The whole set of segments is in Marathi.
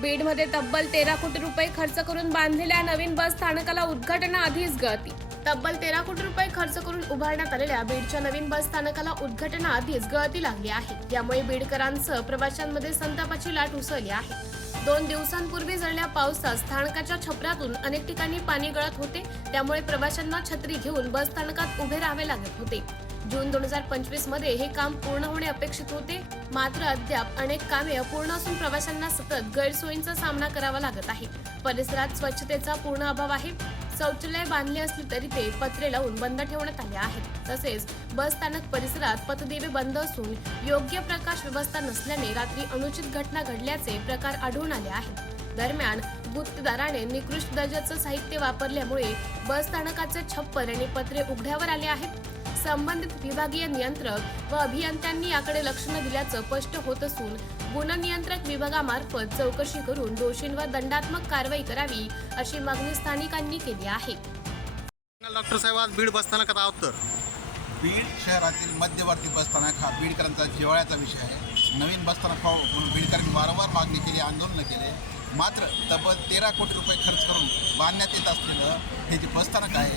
बीडमध्ये तब्बल तेरा कोटी रुपये खर्च करून बांधलेल्या नवीन बस स्थानकाला उद्घाटनाआधीच गळती. तब्बल तेरा कोटी रुपये खर्च करून उभारण्यात आलेल्या बीडच्या नवीन बस स्थानकाला उद्घाटनाआधीच गळती लागली आहे. त्यामुळे बीडकरांसह प्रवाशांमध्ये संतापाची लाट उसळली आहे. दोन दिवसांपूर्वी झालेल्या पावसात स्थानकाच्या छपरातून अनेक ठिकाणी पाणी गळत होते. त्यामुळे प्रवाशांना छत्री घेऊन बस स्थानकात उभे राहावे लागत होते. जून दोन हजार पंचवीसमध्ये हे काम पूर्ण होणे अपेक्षित होते. मात्र अद्याप अनेक कामे अपूर्ण असून प्रवाशांना सतत गैरसोयींचा सामना करावा लागत आहे. परिसरात स्वच्छतेचा पूर्ण अभाव आहे. शौचालय बांधले असले तरी ते पत्रे लावून बंद ठेवण्यात आले आहेत. तसेच बस स्थानक परिसरात पथदिवे बंद असून योग्य प्रकाश व्यवस्था नसल्याने रात्री अनुचित घटना घडल्याचे प्रकार आढळून आले आहेत. दरम्यान गुप्तदाराने निकृष्ट दर्जाचं साहित्य वापरल्यामुळे बस स्थानकाचे छप्पर आणि पत्रे उघड्यावर आले आहेत. संबंधित विभागीय नियंत्रक व अभियंत्यांनी याकडे लक्ष न दिल्याचं स्पष्ट होत असून गुणनियंत्रक विभागामार्फत चौकशी करून दोषींवर दंडात्मक कारवाई करावी अशी मागणी स्थानिकांनी केली आहे. डॉक्टर साहेब आज बीड बसस्थानकात आहोत तर? बीड शहरातील मध्यवर्ती बसस्थानक हा बीडकरांचा जिव्हाळ्याचा विषय आहे. नवीन बसस्थानक म्हणून बीडकरांनी वारंवार मागणी केली आंदोलनं केले. मात्र तब्बल तेरा कोटी रुपये खर्च करून बांधण्यात येत असलेलं हे जे बसस्थानक आहे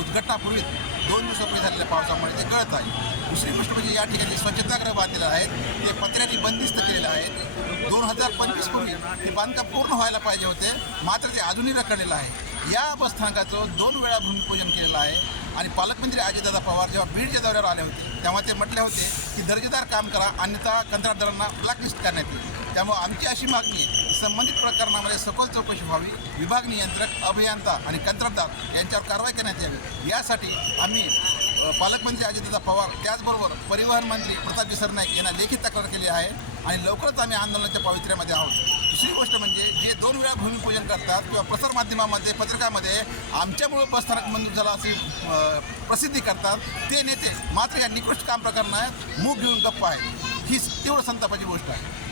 उद्घटनापूर्वी उद्घाटनापूर्वी दोन दिवसापूर्वी झालेल्या पावसामुळे ते गळत आहे. दुसरी गोष्ट म्हणजे या ठिकाणी स्वच्छतागृह बांधलेलं आहेत ते पत्र्यांनी बंदिस्त केलेलं आहे. दोन हजार पंचवीस पूर्वी ते बांधकाम पूर्ण व्हायला पाहिजे होते. मात्र ते अजूनही रखडलेलं आहे. या बसस्थानकाचं दोन वेळा भूमिपूजन केलेलं आहे. आणि पालकमंत्री अजितदादा पवार जेव्हा बीडच्या दौऱ्यावर आले होते तेव्हा ते म्हटले होते की दर्जेदार काम करा अन्यथा कंत्राटदारांना ब्लॅकलिस्ट करण्यात येईल. त्यामुळे आमची अशी मागणी आहे संबंधित प्रकरणामध्ये सखोल चौकशी व्हावी विभाग नियंत्रक अभियंता आणि कंत्राटदार यांच्यावर कारवाई करण्यात यावी. यासाठी आम्ही पालकमंत्री अजितदादा पवार त्याचबरोबर परिवहन मंत्री प्रतापजी सरनाईक यांना लेखी तक्रार केली आहे आणि लवकरच आम्ही आंदोलनाच्या पावित्र्यामध्ये आहोत. दुसरी गोष्ट म्हणजे जे दोन वेळा भूमिपूजन करतात किंवा प्रसारमाध्यमामध्ये पत्रकामध्ये आमच्यामुळे बसस्थानक मंजूर झाला अशी प्रसिद्धी करतात ते नेते मात्र या निकृष्ट काम प्रकरणात मूग घेऊन गप्प आहे ही तीव्र संतापाची गोष्ट आहे.